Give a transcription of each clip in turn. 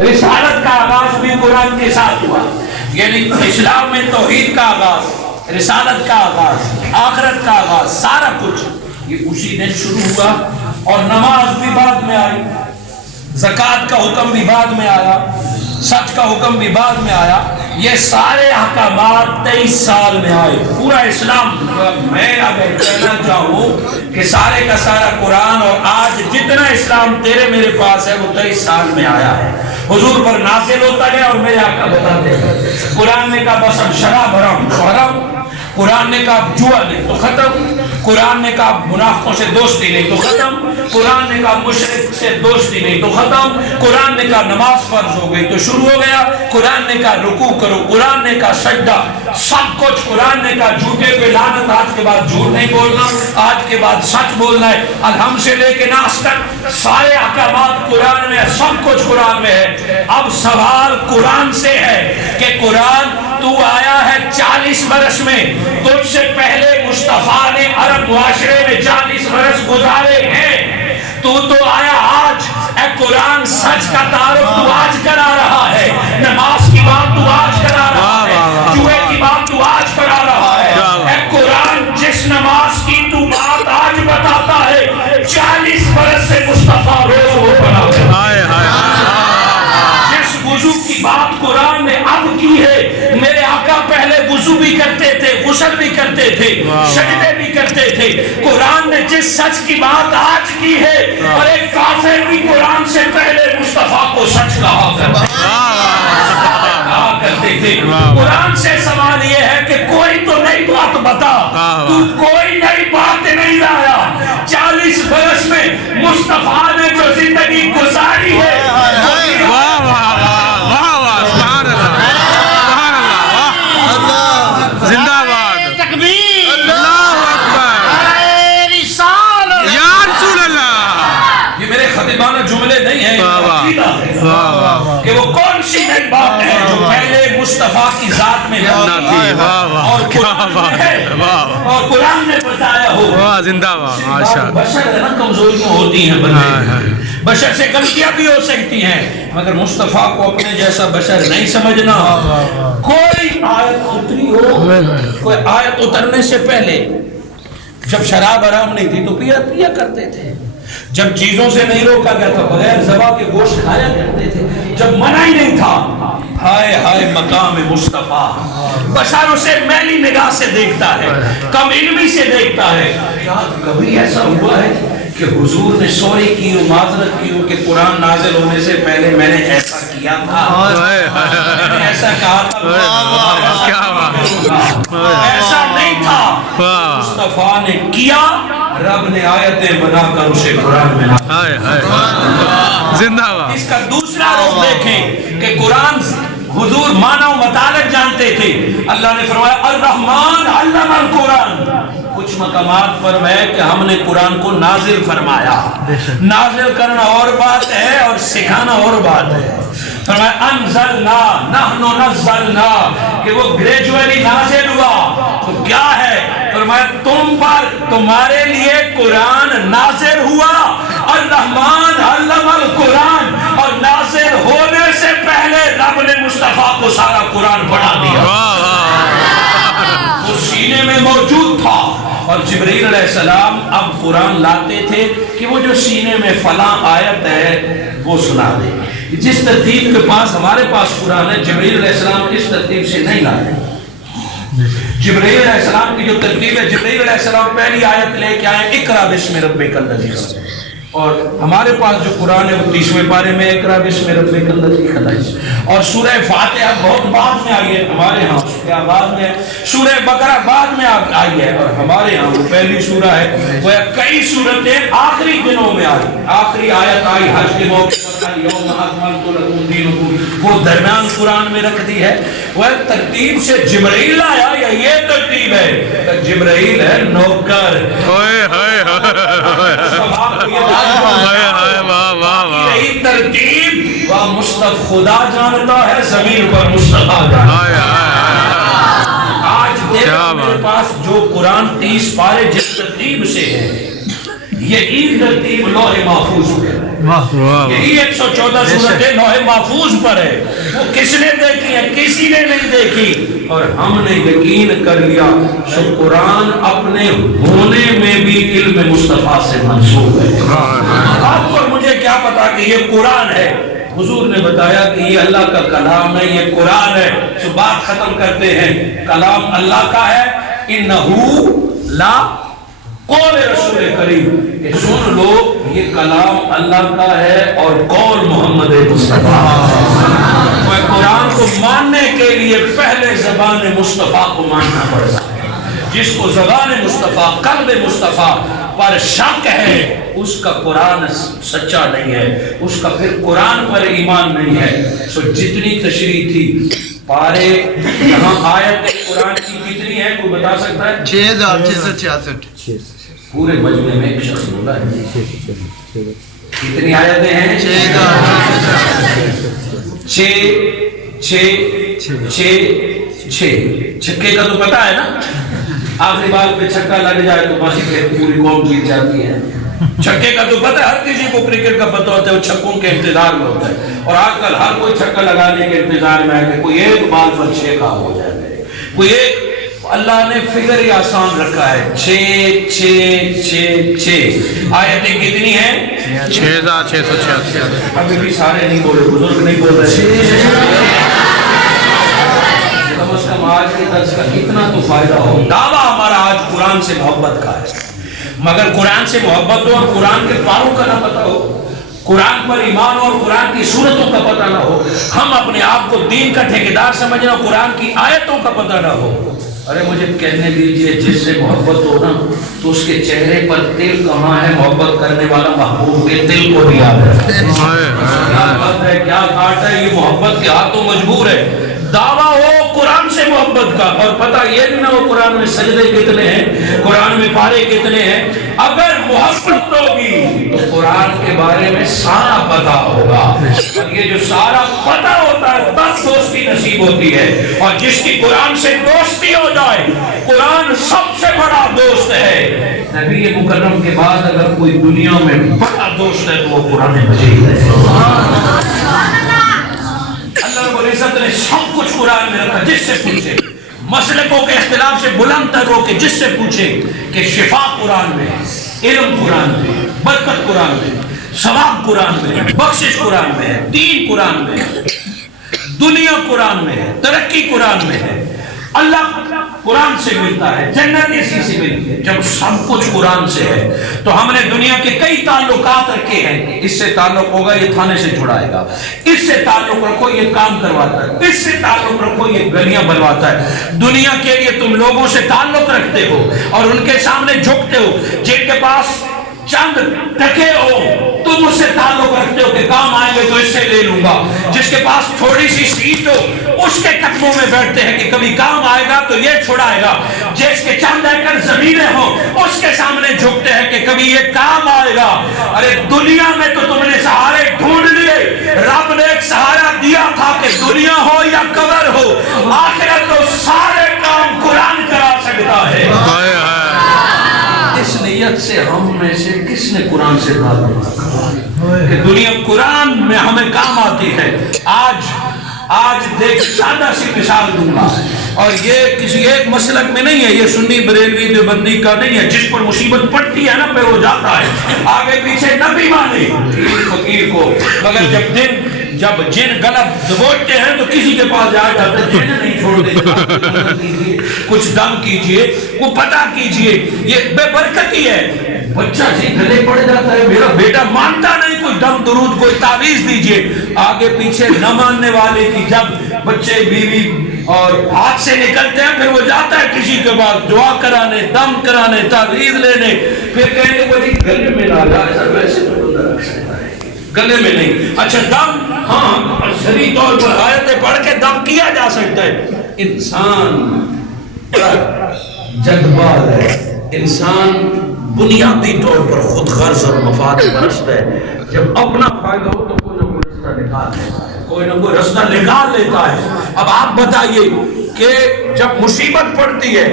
رسالت کا آغاز بھی قرآن کے ساتھ ہوا، یعنی اسلام میں توحید کا آغاز، رسالت کا آغاز، آخرت کا آغاز، سارا کچھ یہ اسی دن شروع ہوا۔ اور نماز بھی بعد میں آئی، زکوٰۃ کا حکم بھی بعد میں آیا، سچ کا حکم بھی بعد میں آیا، یہ سارے احکامات 23 سال میں آئے۔ پورا اسلام، میں اگر کہنا چاہوں کہ سارے کا سارا قرآن اور آج جتنا اسلام تیرے میرے پاس ہے وہ 23 سال میں آیا ہے، حضور پر نازل ہوتا گیا اور میرے آقا بتاتے ہیں۔ قرآن نے کہا بس اب شراب حرام تو حرام، قرآن نے کہا جوا نہیں تو ختم، قرآن نے کہا منافقوں سے دوستی نہیں تو ختم، قرآن نے کہا مشرک سے دوستی نہیں تو ختم، قرآن نے کہا نماز فرض ہو گئی تو شروع ہو گیا، قرآن نے کہا رکوع کرو، قرآن نے کہا سجدہ، سب کچھ قرآن نے کہا جھوٹے پہ لعنت، آج کے بعد جھوٹ نہیں بولنا، آج کے بعد سچ بولنا ہے، الحمد سے لے کے ناس تک سارے احکامات قرآن میں ہے، سب کچھ قرآن میں ہے۔ اب سوال قرآن سے ہے کہ قرآن تو آیا ہے 40 برس میں، تجھ سے پہلے مصطفیٰ نے عرب معاشرے میں 40 برس گزارے ہیں، تو آیا آج، اے قرآن سچ کا تعارف تو آج کرا رہا ہے، نماز کی بات تو آج کرا رہا ہے، جوئے کی بات تو آج کرا رہا ہے، اے قرآن جس نماز کی تو بات آج بتاتا ہے 40 برس سے مصطفیٰ روز وہ پڑھا ہے۔ جس وضو کی بات قرآن نے اب کی ہے، میرے آقا پہلے وضو بھی کرتے تھے، غسل بھی کرتے تھے، سجدے بھی کرتے تھے، قرآن نے جس سچ کی بات آج کی ہے، اور ایک کافر بھی قرآن سے پہلے مصطفیٰ کو سچ کہا کرتے تھے۔ قرآن سے سوال یہ ہے کہ کوئی تو نئی بات بتا، تو کوئی نئی بات نہیں لایا، 40 برس میں مصطفیٰ نے جو زندگی گزاری ہے، جملے نہیں ہیں کہ وہ کون سی نئی بات ہے جو پہلے مصطفیٰ کی ذات میں اور قرآن نے بتایا ہو۔ زندہ باد۔ بشر ہے نا، کمزوریاں ہوتی ہیں بندے، بشر سے غلطیاں بھی ہو سکتی ہیں، مگر مصطفیٰ کو اپنے جیسا بشر نہیں سمجھنا۔ کوئی آیت اتری ہو، کوئی آیت اترنے سے پہلے جب شراب حرام نہیں تھی تو پیا کرتے تھے، جب چیزوں سے نہیں روکا گیا تھا بغیر ذبح کے گوشت کھایا کرتے تھے، جب منع ہی نہیں تھا۔ ہائے ہائے مقام مصطفیٰ، بشر اسے میلی نگاہ سے دیکھتا ہے، کم علمی سے دیکھتا ہے۔ کیا کبھی ایسا ہوا ہے کہ حضور نے سوری کی ہو، معذرت کی ہو کہ قرآن نازل ہونے سے پہلے میں نے ایسا کیا تھا، میں نے ایسا کہا تھا، ایسا نہیں تھا، مصطفیٰ نے کیا، رب نے آیتیں بنا کر اسے قرآن میں زندہ باد۔ اس کا دوسرا رخ دیکھیں کہ قرآن حضور معنی و مطالب جانتے تھے۔ اللہ نے فرمایا الرحمن علم القرآن، کچھ مقامات پر ہے کہ ہم نے قرآن کو نازل فرمایا، نازل کرنا اور بات ہے اور سکھانا اور بات ہے۔ فرمایا انزلنا نحن نزلنا، کہ وہ گریجولی نازل ہوا، تو کیا ہے؟ فرمایا تم پر، تمہارے لیے قرآن نازل ہوا، الرحمن علم القرآن، اور نازل ہونے سے پہلے رب نے مصطفیٰ کو سارا قرآن پڑھا دیا، وہ سینے میں موجود تھا، اور جبرائیل علیہ السلام اب قرآن لاتے تھے کہ وہ جو سینے میں فلاں آیت ہے وہ سنا دے۔ جس ترتیب کے پاس ہمارے پاس قرآن ہے، جبرائیل علیہ السلام اس ترتیب سے نہیں لائے۔ جبرائیل علیہ السلام کی جو ترتیب ہے، جبرائیل علیہ السلام پہلی آیت لے کے آئے اقرا بسم ربک الذی خلق، اور ہمارے پاس جو قرآن ہے وہ 30ویں پارے میں اقرا بسم ربک الذی خلق، اور سورہ فاتحہ بہت بعد میں آئی ہے ہمارے ہاں، اس کے آغاز میں ہے، سورہ بقرہ بعد میں آئی ہے، اور ہمارے ہاں وہ پہلی سورہ ہے۔ وہ کئی سورتیں آخری دنوں میں آئی، آخری آیت آئی حج کے موقع پر، یوم اکملت لکم دینکم، وہ درمیان قرآن میں رکھ دی ہے۔ وہ ترتیب سے جبرائیل آیا یا یہ ترتیب ہے؟ جبرائیل ہے نوکر، یہی ترتیب وہ مصطفیٰ خدا جانتا ہے، زمین پر مصطفیٰ جانتا ہے۔ آج دیکھو میرے پاس جو قرآن 30 پارے جس ترتیب سے ہے، یہ عید ترتیب لوح محفوظ پر ہے، یہی 114 صورتیں لوح محفوظ پر ہے۔ وہ کس نے دیکھی ہے؟ کسی نے نہیں دیکھی، اور ہم نے یقین کر لیا کہ قرآن اپنے ہونے میں بھی علم مصطفیٰ سے منسوب ہے۔ آپ کو مجھے کیا پتا کہ یہ قرآن ہے؟ حضور نے بتایا کہ یہ اللہ کا کلام ہے، یہ قرآن ہے۔ تو بات ختم کرتے ہیں، کلام اللہ کا ہے، انہو لا قول رسول کریم، کہ سن لو یہ کلام اللہ کا ہے اور قول محمد مصطفیٰ۔ قرآن کو ماننے کے لیے پہلے زبان مصطفیٰ کو ماننا پڑتا ہے۔ جس کو زبان مصطفیٰ، قلب مصطفیٰ پر شک ہے، اس کا قرآن سچا نہیں ہے، اس کا پھر قرآن پر ایمان نہیں ہے۔ سو جتنی تشریح تھی پارے یہاں آیت قرآن کی کتنی ہے کوئی بتا سکتا ہے؟ 6666 پورے مجمع میں ایک شخص بولا ہے کتنی آیتیں ہیں؟ 6 چھکے کا تو پتا ہے نا، آخری بال پہ چھکا لگ جائے تو بس پوری قوم جیت جاتی ہے۔ چھکے کا تو پتا ہے، ہر کسی کو کرکٹ کا پتہ ہوتا ہے، وہ چھکوں کے انتظار میں ہوتا ہے، اور آج کل ہر کوئی چھکا لگانے کے انتظار میں ہے کہ کوئی ایک بال پر 6 کا ہو جائے میرے، کوئی ایک۔ اللہ نے فگر ہی آسان رکھا ہے، 6 آیتیں کتنی ہیں؟ 6666 ابھی بھی سارے نہیں بولے، بزرگ نہیں بول رہے۔ کم از کم آج کے درس کا اتنا تو فائدہ ہو۔ دعویٰ ہمارا آج قرآن سے محبت کا ہے، مگر قرآن سے محبت ہو اور قرآن کے پاروں کا نہ پتہ ہو، قرآن پر ایمان اور قرآن کی صورتوں کا پتہ نہ ہو، ہم اپنے آپ کو دین کا ٹھیکیدار سمجھنا، قرآن کی آیتوں کا پتہ نہ ہو۔ ارے مجھے کہنے دیجئے، جس سے محبت ہو نا تو اس کے چہرے پر تل کہاں ہے؟ محبت کرنے والا محبوب کے دل کو بھی یاد ہے۔ کیا بات ہے، کیا گھاٹ ہے، یہ محبت کے ہاتھوں مجبور ہے۔ دعویٰ ہو قرآن سے محبت کا، اور پتہ یہ نہیں نہ ہو قرآن میں سجدے کتنے ہیں، قرآن میں پارے کتنے ہیں۔ اگر محبت ہوگی تو قرآن کے بارے میں سارا پتہ ہوگا، اور یہ جو سارا پتہ ہوتا ہے تب دوستی نصیب ہوتی ہے، اور جس کی قرآن سے دوستی ہو جائے، قرآن سب سے بڑا دوست ہے۔ نبی مکرم کے بعد اگر کوئی دنیا میں بڑا دوست ہے تو وہ قرآن مجید ہے۔ اللہ رب العزت نے سب کچھ قرآن میں رکھا، جس سے پوچھے مسلکوں کے اختلاف سے بلند تر ہو کے جس سے پوچھے کہ شفا قرآن میں ہے، علم قرآن میں ہے، برکت قرآن میں ہے، ثواب قرآن میں ہے، بخشش قرآن میں ہے، دین قرآن میں ہے، دنیا قرآن میں ہے، ترقی قرآن میں ہے، اللہ قرآن سے ملتا ہے، جنت اسی سے ملتی ہے۔ جب سب کچھ قرآن سے ہے تو ہم نے دنیا کے کئی تعلقات رکھے ہیں، اس سے تعلق ہوگا یہ تھانے سے چھڑائے گا، اس سے تعلق رکھو یہ کام کرواتا ہے، اس سے تعلق رکھو یہ گلیاں بنواتا ہے۔ دنیا کے لیے تم لوگوں سے تعلق رکھتے ہو اور ان کے سامنے جھکتے ہو، جن کے پاس چند ٹکے ہو تم اس سے تعلق رکھتے ہو کہ کام آئیں گے تو اس سے لے لوں گا، جس کے پاس تھوڑی سی سیٹ ہو اس کے قدموں میں بیٹھتے ہیں کہ کبھی کام آئے گا تو یہ چھڑائے گا، جس کے چند ایکڑ زمینیں ہوں اس کے سامنے جھکتے ہیں کہ کبھی یہ کام آئے گا۔ ارے دنیا میں تو تم نے سہارے ڈھونڈ لیے، رب نے ایک سہارا دیا تھا کہ دنیا ہو یا قبر ہو، آخرت تو سارے کام قرآن کرا سکتا ہے۔ اس نیت سے ہم میں سے کس نے قرآن سے تعلق رکھا کہ دنیا قرآن میں ہمیں کام آتی ہے۔ آج دیکھ سادہ سی مثال دوں گا، اور یہ کسی ایک مسلک میں نہیں ہے، یہ سنی بریلوی دیوبندی کا نہیں ہے، جس پر مصیبت پڑتی ہے نا پہ وہ جاتا ہے، آگے پیچھے نہ بھی مانے فقیر کو، مگر جب جن غلط دبوچتے ہیں تو کسی کے پاس جا جاتے ہیں، جن نہیں چھوڑ دیتے، کچھ دم کیجئے، وہ پتہ کیجئے، یہ بے برکتی ہے۔ بچہ جی گلے پڑ جاتا ہے، میرا بیٹا مانتا نہیں، کوئی دم درود کوئی تعویذ دیجئے، آگے پیچھے نہ ماننے والے کی جب بچے بیوی اور ہاتھ سے نکلتے ہیں پھر وہ جاتا ہے کسی کے بعد دعا کرانے، دم کرانے، تعویذ لینے، پھر کہنے کو جی گلے میں نہ جائے، سر ویسے تو بندہ رکھ سکتا ہے، گلے میں نہیں۔ اچھا دم، ہاں شرعی طور پر آیتیں پڑھ کے دم کیا جا سکتا ہے۔ انسان جذبات ہے، انسان بنیادی طور پر خود غرض اور مفاد پرست ہے، جب اپنا فائدہ ہو تو کوئی نہ کوئی رستہ نکال لیتا ہے، کوئی نہ کوئی رستہ نکال لیتا ہے۔ اب آپ بتائیے کہ جب مصیبت پڑتی ہے،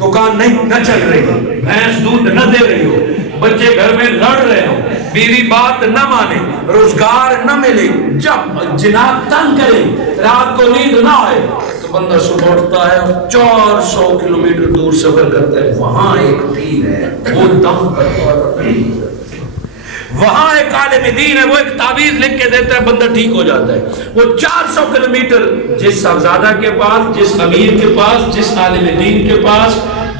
دکان نہیں نہ چل رہی، بھینس دودھ نہ دے رہی ہو، بچے گھر میں لڑ رہے ہوں، بیوی بات نہ مانے، روزگار نہ ملے، جب جناب تنگ کرے، رات کو نیند نہ آئے، تو بندہ صبح اٹھتا ہے 400 کلومیٹر دور سفر کرتا ہے، وہاں ایک پیر ہے وہ دم کرتا ہے، وہاں ایک عالم دین ہے وہ ایک تعویذ لکھ کے دیتا ہے، بندہ ٹھیک ہو جاتا ہے۔ وہ 400 کلومیٹر جس صاحبزادہ کے پاس، جس امیر کے پاس، جس عالم دین کے پاس،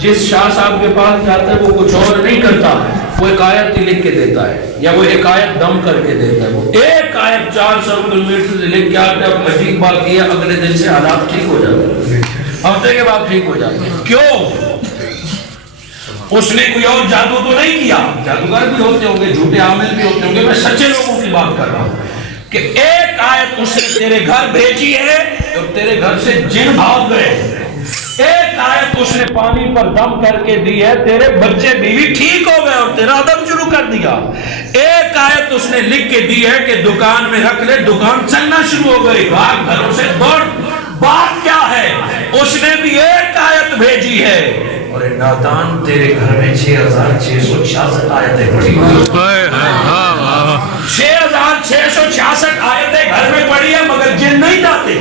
جس شاہ صاحب کے پاس جاتا ہے، وہ کچھ اور نہیں کرتا، وہ ایک آیت ہی لکھ کے دیتا ہے، یا وہ ایک آیت دم کر کے دیتا ہے، وہ ایک آیت 400 کلومیٹر سے لکھ کے آتا ہے، اب ٹھیک باقی ہے، اگلے دن سے حالات ٹھیک ہو جاتے ہیں، ہفتے کے بعد ٹھیک ہو جاتے ہیں۔ کیوں؟ اس نے کوئی اور جادو تو نہیں کیا، جادوگر بھی ہوتے ہوں گے، جھوٹے عامل بھی ہوتے ہوں گے، میں سچے لوگوں کی بات کر رہا ہوں کہ ایک آیت اس نے تیرے گھر بھیجی ہے اور تیرے گھر سے جن بھاگ گئے، ایک آیت اس نے پانی پر دم کر کے دی ہے، تیرے بچے بیوی ٹھیک ہو گئے اور تیرا دم شروع کر دیا، ایک آیت اس نے لکھ کے دی ہے کہ دکان میں رکھ لے، دکان چلنا شروع ہو گئی، بھاگ گھروں سے دوڑ۔ بات کیا ہے؟ اس نے بھی ایک آیت بھیجی ہے اور نادان تیرے گھر میں 6666 آیتیں پڑھی ہوئی، 6666 آیتیں گھر میں پڑھی ہیں مگر جن نہیں جاتے،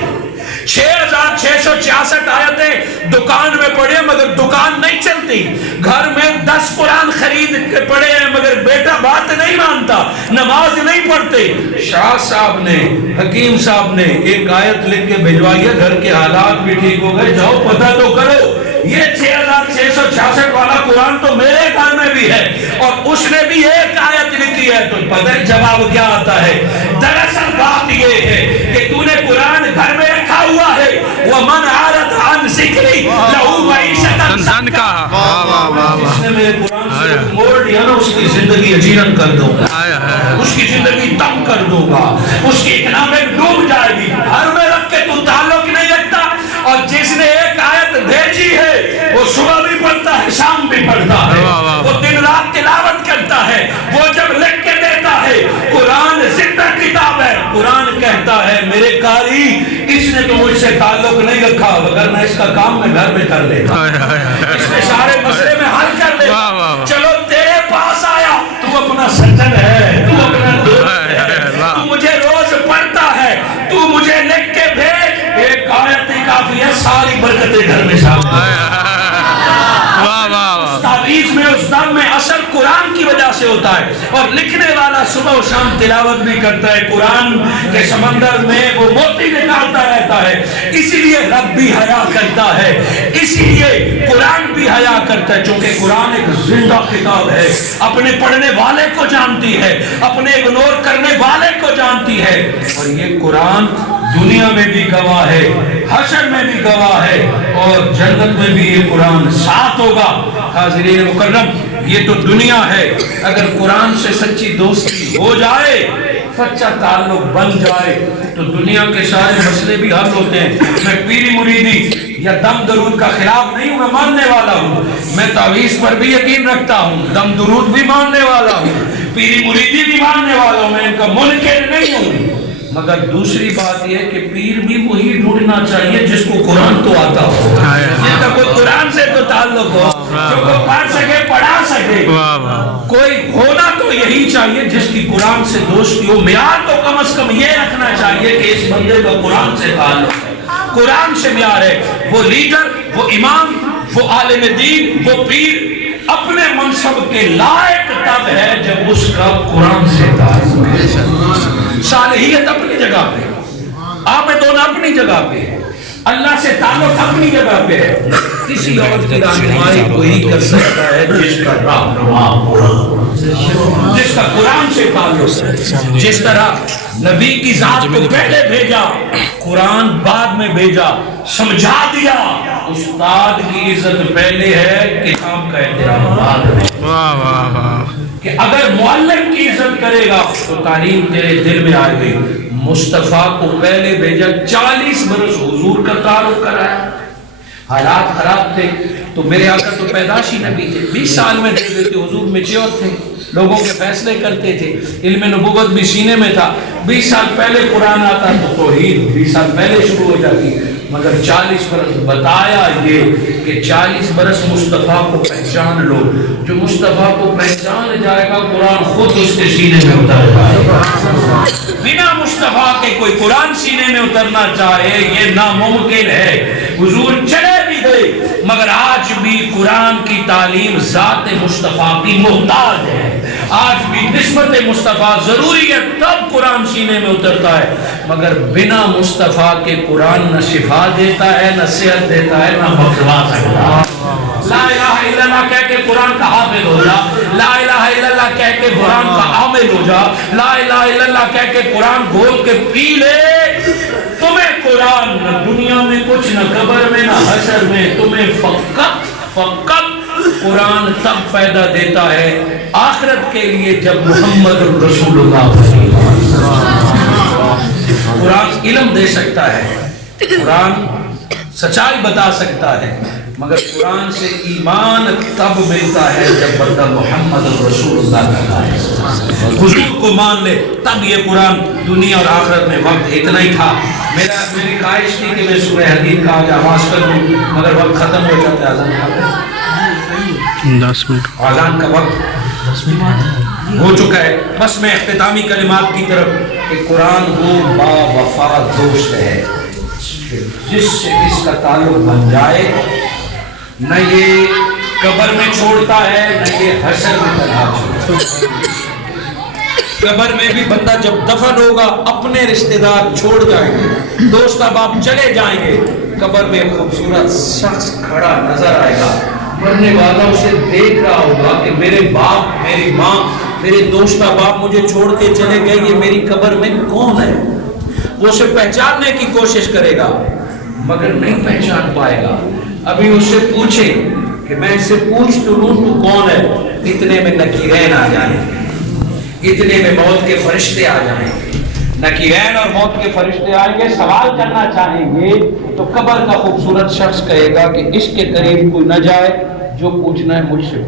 6666 آیتیں دکان میں پڑھے مگر دکان نہیں چلتی، گھر میں 10 قرآن خرید کے پڑھے ہیں مگر بیٹا بات نہیں مانتا، نماز نہیں پڑھتے۔ شاہ صاحب نے، حکیم صاحب نے ایک آیت لکھ کے بھیجوائی ہے، گھر کے حالات بھی ٹھیک ہو گئے، جاؤ پتہ تو کرو، یہ 6666 والا قرآن تو میرے گھر میں بھی ہے، اور اس نے بھی ایک آیت لکھی ہے، تو پتہ جواب کیا آتا ہے؟ دراصل بات یہ ہے کہ تو نے قرآن گھر میں رکھا ہوا ہے، وَمَنْ عَارَضَ عَنْ ذِكْرِي لَهُ مَعِيشَةً ضَنْكًا، جس نے میرے قرآن سے موڑ دیا نا، اس کی زندگی اجیرن کر دوں گا، اس کی زندگی تنگ کر دوں گا، اس کی اکنامک ڈوب جائے گی۔ گھر میں رکھ کے تو تعلق نہیں رکھتا، اور جس نے ایک آیت بھیجی ہے وہ صبح بھی پڑھتا ہے، شام بھی پڑھتا ہے، وہ دن رات تلاوت کرتا ہے، وہ جب لکھ کے دیتا ہے قرآن زندہ کتاب ہے، قرآن کہتا ہے میرے قاری اس نے تو مجھ سے تعلق نہیں رکھا، وگرنہ اس کا کام میں گھر میں کر لیتا، اس نے سارے مسئلے میں حل کر لیتا، چلو تیرے پاس آیا، تو اپنا سجن ہے، تو اپنا دوست ہے، تو مجھے روز پڑھتا ہے، تو مجھے لکھ کے بھیج، ایک آیت ہی کافی ہے، ساری برکتیں گھر میں شامل۔ اس تعویذ میں، اس دم میں اثر قرآن کی وجہ سے ہوتا ہے، اور لکھنے والا صبح و شام تلاوت بھی کرتا ہے، قرآن کے سمندر میں وہ موتی نکالتا رہتا ہے، اسی لیے رب بھی حیا کرتا ہے، اسی لیے قرآن بھی حیا کرتا ہے، چونکہ قرآن ایک زندہ کتاب ہے، اپنے پڑھنے والے کو جانتی ہے، اپنے اگنور کرنے والے کو جانتی ہے، اور یہ قرآن دنیا میں بھی گواہ ہے، حشر میں بھی گواہ ہے، اور جنت میں بھی یہ قرآن ساتھ ہوگا۔ حاضرین مکرم، یہ تو دنیا ہے، اگر قرآن سے سچی دوستی ہو جائے، سچا تعلق بن جائے، تو دنیا کے سارے مسئلے بھی حل ہوتے ہیں۔ میں پیری مریدی یا دم درود کا خلاف نہیں ہوں، میں ماننے والا ہوں، میں تعویذ پر بھی یقین رکھتا ہوں، دم درود بھی ماننے والا ہوں، پیری مریدی بھی ماننے والا ہوں، میں ان کا منکر نہیں ہوں، مگر دوسری بات یہ کہ پیر بھی وہی ڈھونڈنا چاہیے جس کو قرآن تو آتا ہو، جس کا کوئی قرآن سے تو تعلق ہو، جو کوئی پڑھ سکے، پڑھا سکے، کوئی ہونا تو یہی چاہیے جس کی قرآن سے دوستی ہو۔ معیار تو کم از کم یہ رکھنا چاہیے کہ اس بندے کا قرآن سے تعلق ہے، قرآن سے معیار ہے۔ وہ لیڈر، وہ امام، وہ عالم دین، وہ پیر اپنے منصب کے لائق تب ہے جب اس کا قرآن سے تعلق ہے۔ صالحیت اپنی جگہ پہ، عابدون اپنی جگہ پہ، اللہ سے تعلق اپنی جگہ پہ ہے، کسی اور کی رہنمائی کوئی کر سکتا ہے جس کا رہنما قرآن، جس کا قرآن سے تعلق ہے۔ جس طرح نبی کی ذات کو پہلے بھیجا، قرآن بعد میں بھیجا، سمجھا دیا، استاد کی عزت پہلے ہے، کتاب کا احترام بعد میں، کہ اگر معلم کی عزت کرے گا تو تعلیم تیرے دل میں آئے گی۔ مصطفیٰ کو پہلے بھیجا، 40 برس حضور کا تعارف کرایا، حالات خراب تھے تو میرے آقا تو پیداشی نبی تھے، 20 سال میں دے دیتے، حضور میچیور تھے، لوگوں کے فیصلے کرتے تھے، علم نبوت بھی سینے میں تھا، 20 سال پہلے قرآن آتا تو توحید 20 سال پہلے شروع ہو جاتی، مگر 40 برس بتایا یہ کہ 40 برس مصطفیٰ کو پہچان لو. جو مصطفیٰ کو پہچان جائے گا قرآن خود اس کے سینے میں اتر جائے گا. بنا مصطفیٰ کے کوئی قرآن سینے میں اترنا چاہے یہ ناممکن ہے. حضور چلے بھی گئے مگر آج بھی قرآن کی تعلیم ذات مصطفیٰ کی محتاج ہے. آج بھی نسبت مصطفیٰ ضروری ہے تب قرآن سینے میں اترتا ہے. مگر بنا مصطفیٰ کے قرآن نہ شفا دیتا ہے نہ صحت دیتا ہے نہ بخشوا سکتا ہے. لا الہ الا اللہ کہہ کے قرآن کا حافظ ہو جا, لا الہ الا اللہ کہہ کے قرآن کا عامل ہو جا, لا الہ الا اللہ کہہ کے قرآن گھول کے پی لے, تمہیں قرآن نہ دنیا میں کچھ نہ قبر میں نہ حشر میں, تمہیں فقط قرآن تب فائدہ دیتا ہے آخرت کے لیے جب محمد رسول اللہ. قرآن علم دے سکتا ہے, قرآن سچائی بتا سکتا ہے, مگر قرآن سے ایمان تب ملتا ہے جب بندہ محمد رسول اللہ کہتا ہے. حضور کو مان لے تب یہ قرآن دنیا اور آخرت میں. وقت اتنا ہی تھا. میری خواہش تھی کہ میں سورہ حدید کا آج آغاز کر دوں مگر وقت ختم ہو جاتا ہے. 10 منٹ اذان کا وقت ہو چکا ہے. بس میں اختتامی کلمات کی طرف کہ قرآن وہ با وفا دوست ہے جس سے اس کا تعلق بن جائے, نہ یہ قبر میں چھوڑتا ہے نہ یہ حشر میں تنہا چھوڑتا ہے. قبر میں بھی بندہ جب دفن ہوگا اپنے رشتہ دار چھوڑ جائیں گے, دوست احباب چلے جائیں گے, قبر میں خوبصورت شخص کھڑا نظر آئے گا. مرنے والا اسے دیکھ رہا ہوگا کہ میرے باپ, میری ماں, میرے دوست احباب مجھے چھوڑ کے چلے گئے, یہ میری قبر میں کون ہے. وہ اسے پہچاننے کی کوشش کرے گا مگر نہیں پہچان پائے گا. ابھی اس سے پوچھے کہ میں اس سے پوچھ تو لوں تو کون ہے, اتنے میں نکیرین آ جائیں گے, اتنے میں موت کے فرشتے آ جائیں گے. نکیرین اور موت کے فرشتے آئیں گے, سوال کرنا چاہیں گے تو قبر کا خوبصورت شخص کہے گا کہ اس کے قریب کوئی نہ جائے, جو پوچھنا ہے مجھ سے.